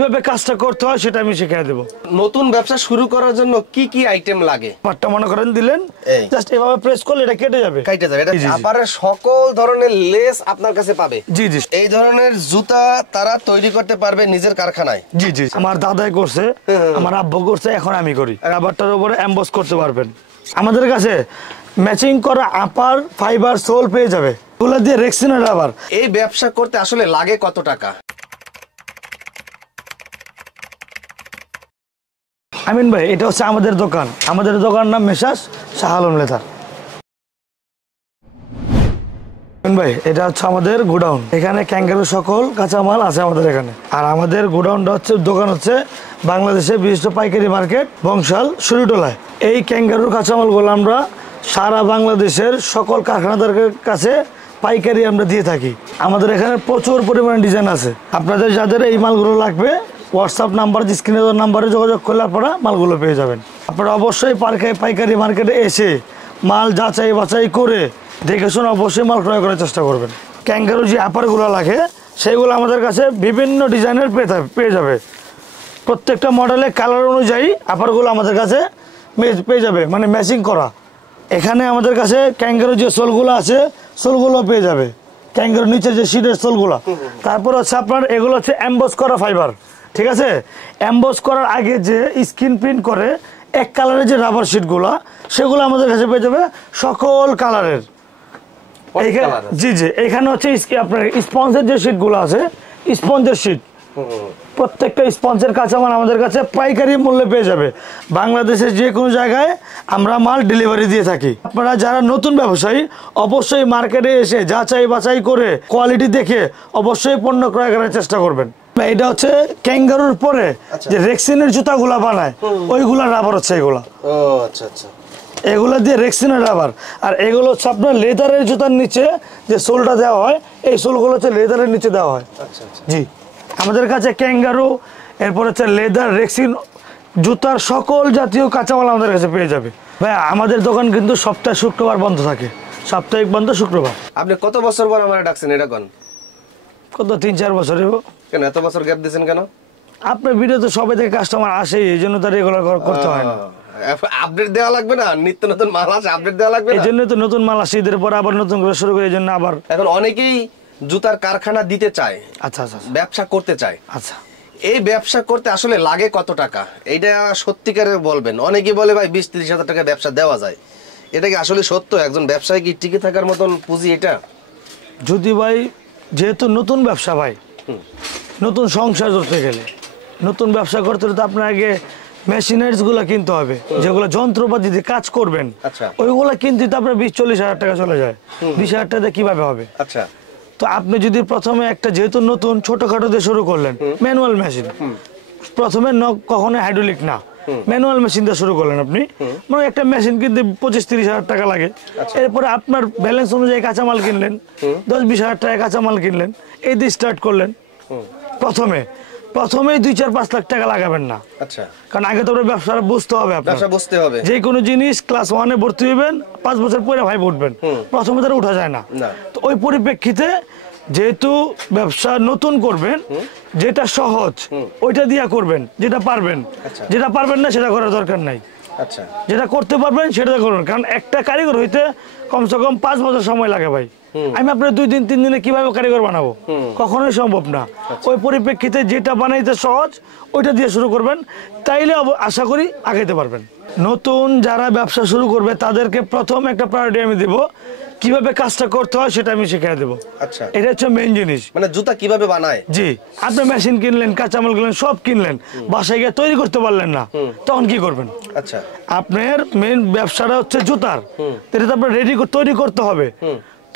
কিভাবে কাজটা করতে হয় সেটা আমি শিখিয়ে দেব। নতুন ব্যবসা শুরু করার জন্য কি কি আইটেম লাগে? পাটটা মনে করেন দিলেন, জাস্ট এভাবে প্রেস করলে এটা কেটে যাবে। এটা আপারে সকল ধরনের লেস আপনার কাছে পাবে। জি জি, এই ধরনের জুতা তারা তৈরি করতে পারবে নিজের কারখানায়। জি জি, আমার দাদাই করছে, আমার আব্বু করছে, এখন আমি করি। রাবারটার উপরে এমবস করতে পারবেন। আমাদের কাছে ম্যাচিং করা আপার, ফাইবার, সোল পেয়ে যাবে, ওগুলো দিয়ে রেক্সিনের রাবার। এই ব্যবসা করতে আসলে লাগে কত টাকা? আমিন ভাই, এটা হচ্ছে আমাদের দোকান। আমাদের দোকান নাম মেসাস শাহ আলম লেদার। আমিন ভাই, এটা হচ্ছে আমাদের গোডাউন। এখানে ক্যাঙ্গারু সকল কাঁচামাল আছে আমাদের এখানে। আর আমাদের গোডাউনটা হচ্ছে, দোকান হচ্ছে বাংলাদেশের বিশিষ্ট পাইকারি মার্কেট বংশাল শুরুটোলায়। এই ক্যাঙ্গারুর কাঁচামালগুলো আমরা সারা বাংলাদেশের সকল কারখানাদারের কাছে পাইকারি আমরা দিয়ে থাকি। আমাদের এখানে প্রচুর পরিমাণে ডিজাইন আছে। আপনাদের যাদের এই মালগুলো লাগবে, হোয়াটসঅ্যাপ নাম্বার, স্ক্রিনে দেওয়া নাম্বারে যোগাযোগ করলে আপনারা মালগুলো পেয়ে যাবেন। আপনারা অবশ্যই পাইকারি মার্কেটে এসে মাল যাচাই বাছাই করে দেখে শুনে অবশ্যই মাল ক্রয় করার চেষ্টা করবেন। ক্যাঙ্গারু যে আপারগুলো লাগে সেগুলো আমাদের কাছে বিভিন্ন ডিজাইনের পেয়ে যাবে। প্রত্যেকটা মডেলে কালার অনুযায়ী আপারগুলো আমাদের কাছে পেয়ে যাবে, মানে ম্যাচিং করা। এখানে আমাদের কাছে ক্যাঙ্গারু যে সোলগুলো আছে সোলগুলো পেয়ে যাবে, ক্যাঙ্গারু নিচে যে শিটের সোলগুলো। তারপর হচ্ছে আপনার এগুলো হচ্ছে এমবস করা ফাইবার, ঠিক আছে? এমবস করার আগে যে স্ক্রিন প্রিন্ট করে এক কালারের যে রাবার শিটগুলো, সেগুলো আমাদের কাছে পেয়ে যাবে সকল কালারের। জি জি, এখানে হচ্ছে আপনার স্পঞ্জের যে শিটগুলো আছে, স্পঞ্জের শিট, প্রত্যেকটা স্পঞ্জের কাঁচামাল আমাদের কাছে পাইকারি মূল্যে পেয়ে যাবে। বাংলাদেশের যে কোনো জায়গায় আমরা মাল ডেলিভারি দিয়ে থাকি। আপনারা যারা নতুন ব্যবসায়ী, অবশ্যই মার্কেটে এসে যাচাই বাছাই করে কোয়ালিটি দেখে অবশ্যই পণ্য ক্রয় করার চেষ্টা করবেন। এটা হচ্ছে ক্যাঙ্গারুর পরে যে রেক্সিনের জুতাগুলা বানায়, ওইগুলা রাবার হচ্ছে এগুলা। ও আচ্ছা আচ্ছা, এগুলো দিয়ে রেক্সিনের রাবার। আর এগুলো হচ্ছে আপনার লেদারের জুতার নিচে যে সোলটা দেওয়া হয়, এই সোলগুলো হচ্ছে লেদারের নিচে দেওয়া হয়। আচ্ছা আচ্ছা, জি, আমাদের কাছে ক্যাঙ্গারু, এরপর হচ্ছে লেদার, রেক্সিন জুতার সকল জাতীয় কাঁচামাল আমাদের কাছে পেয়ে যাবে। ভাই, আমাদের দোকান কিন্তু সপ্তাহে শুক্রবার বন্ধ থাকে, সাপ্তাহিক বন্ধ শুক্রবার। আপনি কত বছর পর আমার ডাকছেন এটা কোন? কত 3-4 বছর। কেন এত বছর গ্যাপ দিয়েছেন কেন? আপনার ভিডিও তো সবাই থেকে কাস্টমার আসে, এই জন্য তার রেগুলার করতে হয় না। আপডেট দেওয়া লাগবে না? নিত্য নতুন মাল আছে, আপডেট দেওয়া লাগবে না? এই জন্য তো নতুন মাল আসে, ঈদের পর আবার নতুন করে শুরু করে, এই জন্য আবার। এখন অনেকেই জুতার কারখানা দিতে চায়, আচ্ছা আচ্ছা, ব্যবসা করতে চায়। আচ্ছা, এই ব্যবসা করতে আসলে লাগে কত টাকা, এইটা সত্যিকারের বলবেন। অনেকেই বলে ভাই 20-30 হাজার টাকা ব্যবসা দেওয়া যায়, এটা কি আসলে সত্য? একজন ব্যবসায়ী কি টিকে থাকার মতন পুঁজি এটা? যদি ভাই, যেহেতু নতুন ব্যবসা ভাই, নতুন সংসার করতে গেলে, নতুন ব্যবসা করতে হলে তো আপনার আগে মেশিনারিজ গুলা কিনতে হবে, যেগুলো যন্ত্রপাতি দিয়ে কাজ করবেন। আচ্ছা, ওইগুলা কিনতে তো আপনার 20-40 হাজার টাকা চলে যায়। 20 হাজার টাকা কিভাবে হবে? আচ্ছা, তো আপনি যদি প্রথমে একটা, যেহেতু নতুন ছোটখাটো দিয়ে শুরু করলেন, ম্যানুয়াল মেশিন, প্রথমে কখনো হাইড্রোলিক না, ম্যানুয়াল মেশিন দিয়ে শুরু করলেন আপনি, মানে একটা মেশিন কিনতে 25-30 হাজার টাকা লাগে। এরপরে আপনার ব্যালেন্স অনুযায়ী কাঁচামাল কিনলেন, 10-20 হাজার টাকা কাঁচামাল কিনলেন, এই দিয়ে স্টার্ট করলেন। প্রথমেই 2-4-5 লাখ টাকা লাগাবেন না। আচ্ছা, কারণ আগে তো ব্যবসাটা বুঝতে হবে। ব্যবসা বুঝতে হবে। যে কোনো জিনিস ক্লাস 1-এ ভর্তি হইবেন, 5 বছর পরে ভাই উঠবেন, প্রথমে তারা উঠা যায় না। তো ওই পরিপ্রেক্ষিতে যেহেতু ব্যবসা নতুন করবেন, যেটা সহজ ওইটা দিয়া করবেন, যেটা পারবেন। যেটা পারবেন না সেটা করার দরকার নাই। আচ্ছা, যেটা করতে পারবেন সেটা করুন, কারণ একটা কারিগর হইতে কমসে কম 5 বছর সময় লাগে ভাই। আমি আপনার 2-3 দিনে কিভাবে কারিগর বানাবো? কখনোই সম্ভব না। ওই পরিপ্রেক্ষিতে যেটা বানাইতে সহজ ওইটা দিয়ে শুরু করবেন, তাইলে আশা করি আগাইতে পারবেন। নতুন যারা ব্যবসা শুরু করবে তাদেরকে প্রথম একটা প্রায়োরিটি আমি দেব, কিভাবে কাজটা করতে হয় সেটা আমি শিখিয়ে দেবো। আচ্ছা, এটা হচ্ছে মেইন জিনিস। মানে জুতা কিভাবে বানায়। জি, আপনি মেশিন কিনলেন, কাঁচামাল কিনলেন, সব কিনলেন, বাসায় গিয়ে তৈরি করতে পারলেন না, তখন কি করবেন? আচ্ছা, আপনার মেইন ব্যবসাটা হচ্ছে জুতার, এটা তো আপনার তৈরি করতে হবে।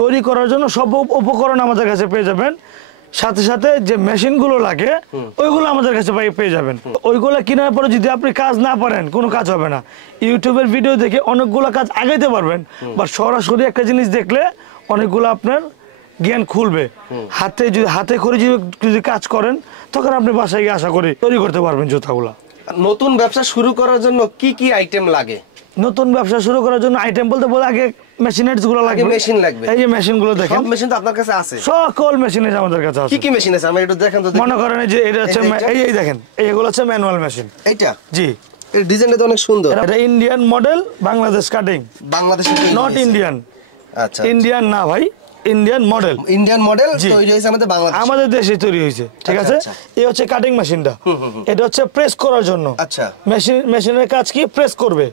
তৈরি করার জন্য সব উপকরণ আমাদের কাছে পেয়ে যাবেন, সাথে সাথে যে মেশিনগুলো লাগে ওইগুলো আমাদের কাছে পেয়ে যাবেন। ওইগুলো কেনার পরে যদি আপনি কাজ না পারেন, কোনো কাজ হবে না। ইউটিউবের ভিডিও দেখে অনেকগুলো কাজ আগাইতে পারবেন, বা সরাসরি একটা জিনিস দেখলে অনেকগুলো আপনার জ্ঞান খুলবে। হাতে করে যদি কাজ করেন, তখন আপনি বাসায় গিয়ে আশা করি তৈরি করতে পারবেন জুতাগুলা। নতুন ব্যবসা শুরু করার জন্য কি কি আইটেম লাগে? নতুন ব্যবসা শুরু করার জন্য আইটেম বলতে বলে আগে মেশিনারিজ গুলো আগে লাগবে। মেশিন লাগবে। এই যে মেশিন গুলো দেখেন, সব মেশিন তো আপনার কাছে আছে? সকল মেশিনারিজ আমাদের কাছে আছে। কি কি মেশিন আছে আমরা একটু দেখেন তো দেখি। মনে করেন এই যে এটা হচ্ছে এই যে এটা? এই দেখেন, এইগুলো হচ্ছে ম্যানুয়াল মেশিন। এইটা জি, এর ডিজাইনটা তো অনেক সুন্দর। এটা ইন্ডিয়ান মডেল, বাংলাদেশ কাটিং, বাংলাদেশে নট ইন্ডিয়ান। আচ্ছা, ইন্ডিয়ান না ভাই, ইন্ডিয়ান মডেল। ইন্ডিয়ান মডেল জি। তৈরি হয়েছে আমাদের বাংলাদেশে। আমাদের দেশে তৈরি হয়েছে, ঠিক আচ্ছা, আছে। আচ্ছা। এই হচ্ছে কাটিং মেশিনটা, এটা হচ্ছে প্রেস করার জন্য। আচ্ছা। মেশিনের কাজ কি? প্রেস করবে।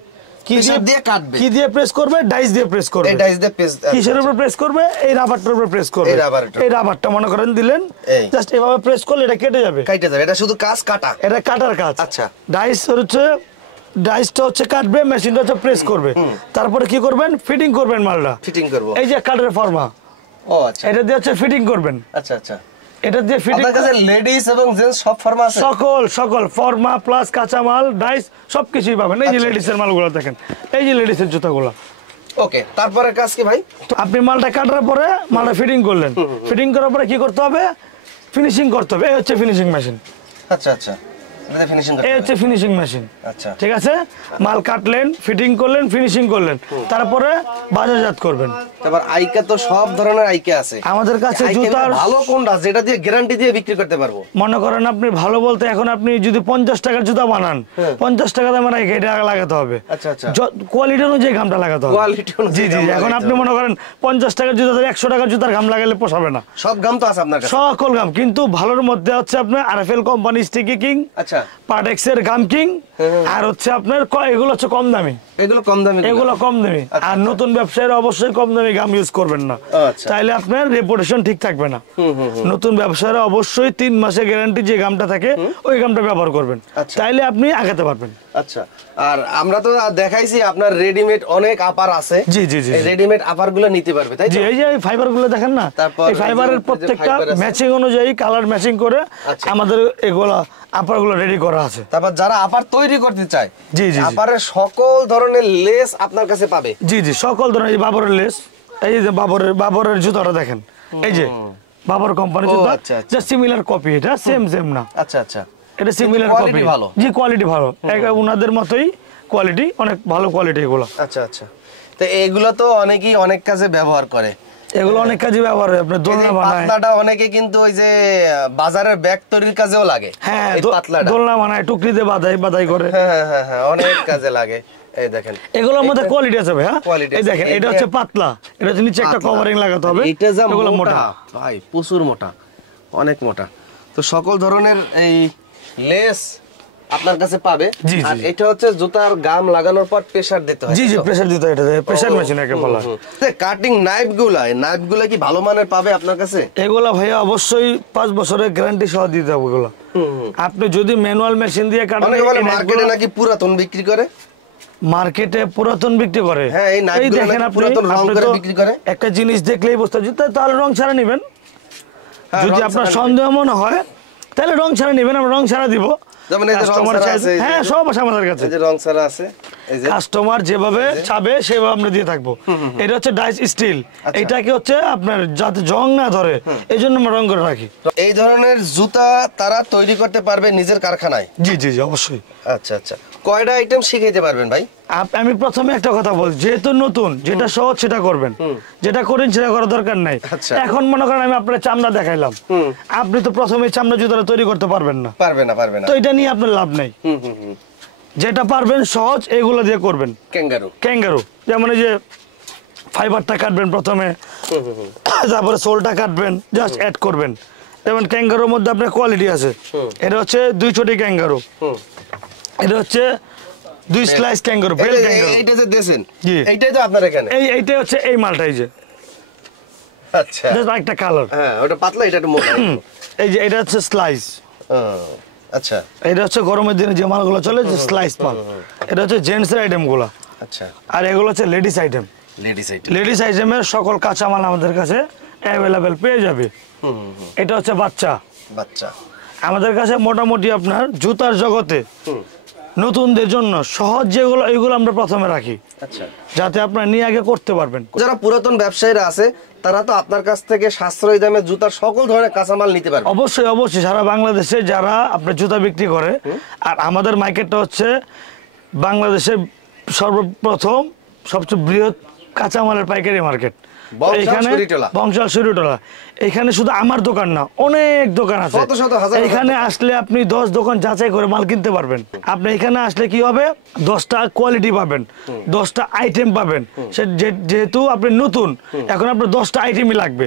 কি প্রেসার দিয়ে কাটবে। কি দিয়ে প্রেস করবে? ডাইস দিয়ে প্রেস করবে। এই ডাইস দিয়ে পেজ কিসের উপর প্রেস করবে? এই রাবারটার উপর প্রেস করবে। এই রাবারটার। এই রাবারটা মনে করেন দিলেন, এই। জাস্ট এভাবে প্রেস করলে এটা কেটে যাবে। কাটে যাবে, এটা শুধু কাজ কাটা। এটা কাটার কাজ। আচ্ছা। ডাইস হচ্ছে, ডাইসটা হচ্ছে কাটবে, মেশিনটা হচ্ছে প্রেস করবে। তারপরে কি করবেন? ফিটিং করবেন মালটা। ফিটিং করব। এই যে কাটের ফর্মা, ও আচ্ছা এটা দিয়ে হচ্ছে ফিটিং করবেন। আচ্ছা আচ্ছা। এটা দিয়ে ফিটিং, আপনার কাছে লেডিস এবং জেন্টস সব ফর্মা আছে? সকল ফর্মা প্লাস কাঁচামাল, ডাইস সবকিছুই পাবেন। এই যে আচ্ছা, লেডিসের মালগুলো দেখেন, এই যে লেডিসের জুতাগুলো। ওকে, তারপরে কাজ কি ভাই? তো আপনি মালটা কাটার পরে মালটা ফিটিং করলেন, ফিটিং করার পরে কি করতে হবে? ফিনিশিং করতে হবে। এই হচ্ছে ফিনিশিং মেশিন। আচ্ছা আচ্ছা, এটা ফিনিশিং করতে এই হবে। হচ্ছে ফিনিশিং মেশিন। আচ্ছা। ঠিক আছে, মাল কাটলেন, ফিটিং করলেন, ফিনিশিং করলেন, তারপরে বাজারজাত করবেন। তারপর আইকা তো সব ধরনের আইকা আছে আমাদের কাছে আইকা জুতার ভালো কোনটা যেটা দিয়ে গ্যারান্টি দিয়ে বিক্রি করতে পারবো? মনে করেন আপনি ভালো বলতে এখন আপনি যদি 50 টাকার জুতা বানান, 50 টাকা দামের এটা লাগাতে হবে। আচ্ছা আচ্ছা। কোয়ালিটি অনুযায়ী ঘামটা লাগাতে হবে। কোয়ালিটি অনুযায়ী জি জি, ঘাম এখন লাগাতে আপনি হবে। মনে করেন 50 টাকার জুতা 100 টাকার জুতার ঘাম লাগালে পোষাবে না। সব গাম তো আছে আপনার কাছে? সকল গাম, কিন্তু ভালোর মধ্যে হচ্ছে আপনার আরএফএল কোম্পানি স্টিকি কিং, আচ্ছা। পার্টেক্সের গাম কিং, আর হচ্ছে আপনার এগুলো হচ্ছে কম দামি। এগুলো কম দামি? এগুলো কম দামি। আর নতুন ব্যবসায়ীরা অবশ্যই কম দামি গাম ইউজ করবেন না, আচ্ছা। তাইলে আপনার রেপুটেশন ঠিক থাকবে না। নতুন ব্যবসায়ীরা অবশ্যই 3 মাসের গ্যারান্টি যে গামটা থাকে ওই গামটা ব্যবহার করবেন, আচ্ছা। তাইলে আপনি আগাতে পারবেন। আচ্ছা। আর আমরা তো দেখাইছি আপনার রেডিমেড অনেক আপার আছে। জি জি জি এই রেডিমেড আপার গুলো নিতে পারবে, তাই তো? জি, এই যে ফাইবার গুলো দেখেন না, তারপর এই ফাইবারের এই যে প্রত্যেকটা fiber আছে। ম্যাচিং অনুযায়ী কালার ম্যাচিং করে আচ্ছা। আমাদের এগুলা আপার গুলো রেডি করা আছে। তারপর যারা আপার তৈরি করতে চায়, জি, জি, জি। আপারের সকল ধরনের লেস আপনার কাছে পাবে। জি জি, সকল ধরনের, এই বাবরের লেস, এই যে বাবরের জুতাটা দেখেন, এই যে বাবর কোম্পানি ও, জুতা, আচ্ছা, আচ্ছা। জাস্ট সিমিলার কপি, এটা সেম না। আচ্ছা আচ্ছা। এটা সিমিলার quality কপি। ভালো। জি, কোয়ালিটি ভালো, ওনাদের মতোই কোয়ালিটি, অনেক ভালো কোয়ালিটি এগুলো। আচ্ছা আচ্ছা। তো এগুলো তো অনেকেই অনেক কাজে ব্যবহার করে। এগুলো অনেক কাজে ব্যবহার হয়, আপনার এই দোলনা যে বানায়। পাতলাটা অনেকে কিন্তু ওই যে বাজারের ব্যাগ তৈরির কাজেও লাগে। হ্যাঁ, এই পাতলাটা। দোলনা বানায়, টুকরিতে বাদাই করে। হ্যাঁ, অনেক কাজে লাগে। এই দেখেন, এগুলোর মধ্যে কোয়ালিটি আছে ভাই। হ্যাঁ, Quality এই আছে। দেখেন, এটা হচ্ছে পাতলা, এটা হচ্ছে নিচে একটা পাতলা। কভারিং লাগাতে হবে। এটা যা এগুলো মোটা মোটা। ভাই, প্রচুর মোটা, অনেক মোটা। তো সকল ধরনের এই লেস আপনার কাছে পাবে। জি, জি। আর এটা হচ্ছে জুতার গাম লাগানোর পর প্রেসার দিতে হয়। জি জি, প্রেসার দিতে হয়, এটা প্রেসার মেশিন একে বলা হয়। কাটিং নাইফ গুলা কি ভালো মানের পাবে আপনার কাছে? এগুলা ভাইয়া অবশ্যই 5 বছরের গ্যারান্টি সহ দিতে হবে এগুলা। আপনি যদি ম্যানুয়াল মেশিন দিয়ে কাটেন, অনেকে বলে মার্কেটে নাকি পুরাতন বিক্রি করে। মার্কেটে পুরাতন বিক্রি করে। হ্যাঁ, এই নাইফগুলো দেখেন নাকি আপনি, পুরাতন রং আপনি করে তো বিক্রি করে। একটা জিনিস দেখলেই বুঝতে পারছেন, তাহলে রং ছাড়া নেবেন। হ্যাঁ, যদি রং আপনার ছাড়া সন্দেহ মনে হয় তাহলে রং ছাড়া নেবেন, আমরা রং ছাড়া দিব। যেমন এই যে রং কাস্টমার ছাড়া চাইছে, আছে, এই যে- হ্যাঁ সব আছে আমাদের কাছে। এই যে রং ছাড়া আছে, এই যে কাস্টমার যেভাবে চাবে সেভাবে আমরা দিয়ে থাকবো। এটা হচ্ছে ডাইস স্টিল, আচ্ছা। এটাকে হচ্ছে আপনার যাতে জং না ধরে এই জন্য আমরা রং করে রাখি। এই ধরনের জুতা তারা তৈরি করতে পারবে নিজের কারখানায়? জি জি জি, অবশ্যই। আচ্ছা আচ্ছা। কয়টা আইটেম শিখাইতে পারবেন ভাই? আমি প্রথমে একটা কথা বল, যেহেতু নতুন, যেটা সহজ সেটা করবেন, যেটা করেন সেটা করার দরকার নাই। আচ্ছা। এখন মনে করেন আমি আপনার চামড়া দেখাইলাম, আপনি তো প্রথমে চামড়া জুতাটা তৈরি করতে পারবেন না, পারবে না। তো এটা নিয়ে আপনার লাভ নাই। যেটা পারবেন সহজ এগুলো দিয়ে করবেন। ক্যাঙ্গারু যেমন এই যে ফাইবারটা কাটবেন প্রথমে, তারপরে সোলটা কাটবেন, জাস্ট অ্যাড করবেন। যেমন ক্যাঙ্গারুর মধ্যে আপনার কোয়ালিটি আছে, এটা হচ্ছে 2 চটি ক্যাঙ্গারু, এটা হচ্ছে 2 স্লাইস ক্যাঙ্গারু, বেল ক্যাঙ্গারু। এইটা যে দেন, জি। এইটাই তো আপনার এখানে? এইটাই হচ্ছে এই মালটা, এই যে আচ্ছা। জাস্ট একটা কালার। হ্যাঁ, ওটা পাতলা, এটা একটু মোটা। এই যে এটা হচ্ছে স্লাইস। আচ্ছা এটা হচ্ছে গরমের দিনে যে মালগুলো চলে, যে স্লাইস মাল। এটা হচ্ছে জেন্টস এর আইটেম গুলা, আচ্ছা। আর এগুলো হচ্ছে লেডিস আইটেম। লেডিস আইটেমের সকল কাঁচামাল আমাদের কাছে অ্যাভেলেবেল পেয়ে যাবে। এটা হচ্ছে বাচ্চা। আমাদের কাছে মোটামুটি আপনার জুতার জগতে নতুনদের জন্য সহজ যেগুলো, এইগুলো আমরা প্রথমে রাখি, আচ্ছা, যাতে আপনারা নিয়ে আগে করতে পারবেন। যারা পুরাতন ব্যবসায়ীরা আছে তারা তো আপনার কাছ থেকে সাশ্রয়ী দামে জুতার সকল ধরনের কাঁচামাল নিতে পারবে। অবশ্যই অবশ্যই, সারা বাংলাদেশে যারা আপনার জুতা বিক্রি করে, আর আমাদের মার্কেটটা হচ্ছে বাংলাদেশের সর্বপ্রথম সবচেয়ে বৃহৎ কাঁচামালের পাইকারি মার্কেট বংশাল শুরিটোলা। এখানে শুধু আমার দোকান না, অনেক দোকান আছে। এখানে আসলে আপনি 10 দোকান যাচাই করে মাল কিনতে পারবেন। আপনি এখানে আসলে কি হবে, 10টা কোয়ালিটি পাবেন, 10টা আইটেম পাবেন। যেহেতু আপনি নতুন, এখন আপনার 10টা আইটেমই লাগবে।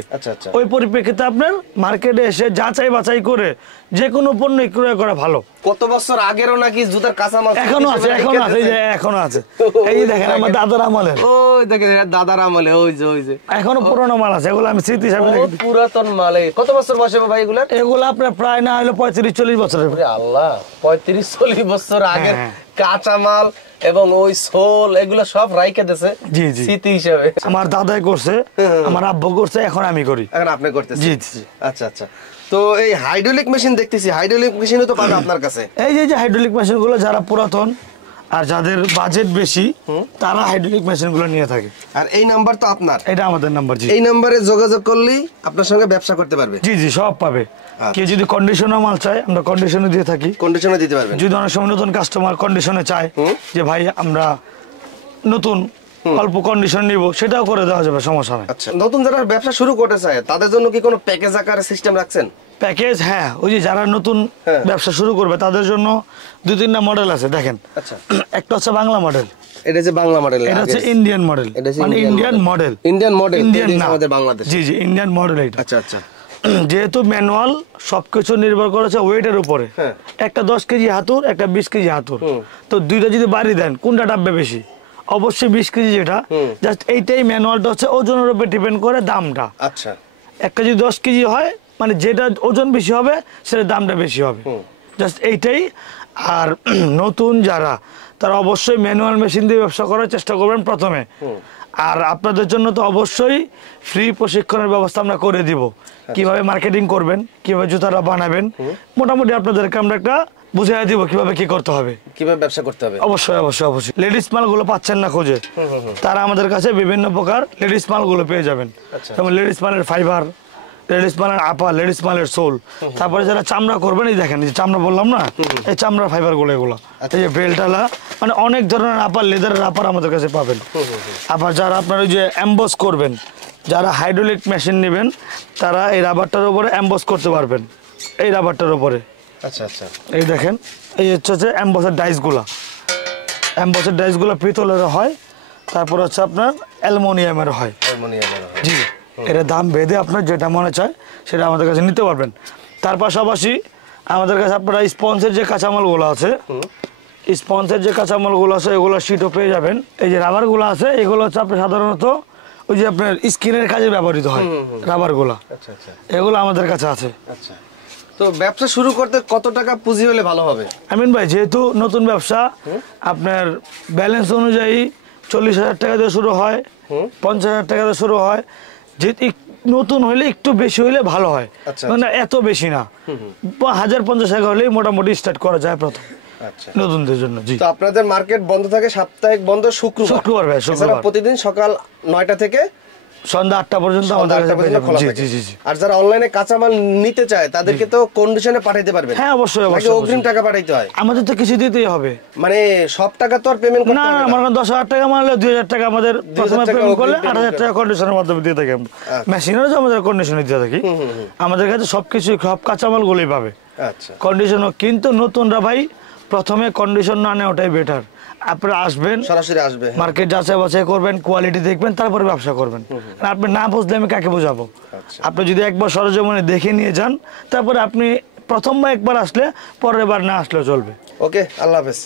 ওই পরিপ্রেক্ষিতে আপনার মার্কেটে এসে যাচাই বাছাই করে যে কোনো পণ্য ক্রয় করা ভালো। কত বছর আগেরও নাকি জুতার কাঁচামাল এখনো আছে, এখনো আছে। এই যে দেখেন আমার দাদার আমলের, ওই দেখেন দাদার আমলে, ওই যে এখনো পুরোনো মাল আছে। এগুলো আমি স্মৃতি হিসাবে রেখে দিই। পুরাতন মালে কত বছর বয়স হবে ভাই এগুলো? এগুলো আপনার প্রায় না হলো 35-40 বছরের। আল্লাহ, 35-40 বছর আগের কাঁচামাল এবং ওই সোল এগুলো সব রাইখে দিয়েছে স্মৃতি হিসেবে। আমার দাদাই করছে, আমার আব্বু করছে, এখন আমি করি। এখন আপনি করতেছেন? জি। আচ্ছা। তো এই হাইড্রোলিক মেশিন দেখতেছি, হাইড্রোলিক মেশিনও তো পাবে আপনার কাছে? এই যে হাইড্রোলিক মেশিন গুলো যারা পুরাতন আর যাদের বাজেট বেশি তারা হাইড্রোলিক মেশিন গুলো নিয়ে থাকে। আর এই নাম্বার তো আপনার? এটা আমাদের নাম্বার। জি, এই নাম্বারে যোগাযোগ করলেই আপনার সঙ্গে ব্যবসা করতে পারবে? জি, সব পাবে। কেউ যদি কন্ডিশনার মাল চায় আমরা কন্ডিশনে দিয়ে থাকি। কন্ডিশনে দিতে পারবেন? যদি অনেক সময় নতুন কাস্টমার কন্ডিশনে চায় যে ভাই আমরা নতুন অল্প কন্ডিশন নিব, সেটাও করে দেওয়া যাবে, সমস্যা নেই। আচ্ছা, নতুন যারা ব্যবসা শুরু করতে চায় তাদের জন্য কি কোনো প্যাকেজ আকারে সিস্টেম রাখছেন? প্যাকেজ, হ্যাঁ, ওই যে যারা নতুন ব্যবসা শুরু করবে তাদের জন্য 2-3টা মডেল আছে। দেখেন, আচ্ছা, একটা হচ্ছে বাংলা মডেল। এটা যে বাংলা মডেল, এটা হচ্ছে ইন্ডিয়ান মডেল, মানে ইন্ডিয়ান মডেল। ইন্ডিয়ান না আমাদের বাংলাদেশ। জি, ইন্ডিয়ান মডেল এটা। আচ্ছা। যেহেতু ম্যানুয়াল, সবকিছু নির্ভর করেছে ওয়েটের উপরে। একটা 10 কেজি হাতুর, একটা 20 কেজি হাতুর। তো দুইটা যদি বাড়ি দেন কোনটা টাপবে বেশি? অবশ্যই 20 কেজি যেটা। জাস্ট এইটাই ম্যানুয়ালটা হচ্ছে ওজনের উপর ডিপেন্ড করে দামটা। আচ্ছা, একটা যদি 10 কেজি হয়, মানে যেটা ওজন বেশি হবে সেটার দামটা বেশি হবে, জাস্ট এইটাই। আর নতুন যারা, তারা অবশ্যই ম্যানুয়াল মেশিন দিয়ে ব্যবসা করার চেষ্টা করবেন প্রথমে। আর আপনাদের জন্য তো অবশ্যই ফ্রি প্রশিক্ষণের ব্যবস্থা আমরা করে দিব, কিভাবে মার্কেটিং করবেন, কিভাবে জুতাটা বানাবেন, মোটামুটি আপনাদেরকে আমরা একটা বুঝিয়ে দিব কিভাবে কি করতে হবে, কিভাবে ব্যবসা করতে হবে। অবশ্যই। লেডিস মালগুলো পাচ্ছেন না খুঁজে, তারা আমাদের কাছে বিভিন্ন প্রকার লেডিস মালগুলো পেয়ে যাবেন। যেমন লেডিস মালের ফাইবার, লেডিস মালের আপা, লেডিস মালের সোল। তারপরে যারা চামড়া করবেন, এই দেখেন, এই চামড়া বললাম না, এই চামড়ার ফাইবার গুলো এগুলো, এই যে বেল্টালা, মানে অনেক ধরনের আপার, লেদারের আপার আমাদের কাছে পাবেন। আবার যারা আপনার ওই যে এমবস করবেন, যারা হাইড্রোলিক মেশিন নেবেন, তারা এই রাবারটার উপরে এমবস করতে পারবেন, এই রাবারটার উপরে। আচ্ছা, এই দেখেন, এই হচ্ছে এমবসের ডাইসগুলা। এমবসের ডাইসগুলো পিতলের হয়, তারপর হচ্ছে আপনার অ্যালুমিনিয়ামের হয়। জি, এটা দাম ভেদে আপনার যেটা মনে চায় সেটা আমাদের কাছে নিতে পারবেন। তার পাশাপাশি আমাদের কাছে আপনারা স্পঞ্জের যে কাঁচামালগুলো আছে, এগুলো শিটও পেয়ে যাবেন। এই যে রাবারগুলো আছে, এগুলো হচ্ছে আপনার সাধারণত ওই যে আপনার স্কিনের কাজে ব্যবহৃত হয় রাবারগুলো, এগুলো আমাদের কাছে আছে। আচ্ছা, তো ব্যবসা শুরু করতে কত টাকা পুঁজি হলে ভালো হবে? আমিন ভাই, যেহেতু নতুন ব্যবসা, আপনার ব্যালেন্স অনুযায়ী 40,000 টাকা দিয়ে শুরু হয়, 50,000 টাকা দিয়ে শুরু হয়। যে নতুন হইলে একটু বেশি হইলে ভালো হয়, মানে এত বেশি না, 1050 টাকা হলেই মোটামুটি স্টার্ট করা যায় প্রথম নতুনদের জন্য। জি, তো আপনাদের মার্কেট বন্ধ থাকে, সাপ্তাহিক বন্ধ শুক্রবার ভাই, প্রতিদিন সকাল 9টা থেকে সন্ধ্যা 8টা পর্যন্ত আমাদের খোলা থাকে। আর যারা অনলাইনে কাঁচামাল নিতে চায় তাদেরকে তো কন্ডিশনে পাঠাইতে পারবেন? হ্যাঁ, অবশ্যই। অগ্রিম টাকা পাঠাইতে হয়? আমাদের তো কিছু দিতেই হবে, মানে সব টাকা তো আর পেমেন্ট করতে হবে না। আমার 10,000 টাকা মানলে 2,000 টাকা আমাদের প্রথমে পেমেন্ট করলে 8,000 টাকা কন্ডিশনের মাধ্যমে দিয়ে থাকি। মেশিনেরও যে আমাদের কন্ডিশনে দিয়ে থাকি, আমাদের কাছে সবকিছু, সব কাঁচামাল গুলোই পাবে। আচ্ছা, কন্ডিশনও। কিন্তু নতুনরা ভাই প্রথমে কন্ডিশন না নেওয়াটাই বেটার। আপনারা আসবেন, সরাসরি আসবে, মার্কেট যাচাই বাছাই করবেন, কোয়ালিটি দেখবেন, তারপরে ব্যবসা করবেন। আপনি না বুঝলে আমি কাকে বোঝাবো? আপনি যদি একবার সরজমিনে দেখে নিয়ে যান, তারপরে আপনি প্রথমবার একবার আসলে পরের বার না আসলেও চলবে। ওকে, আল্লাহ হাফেজ।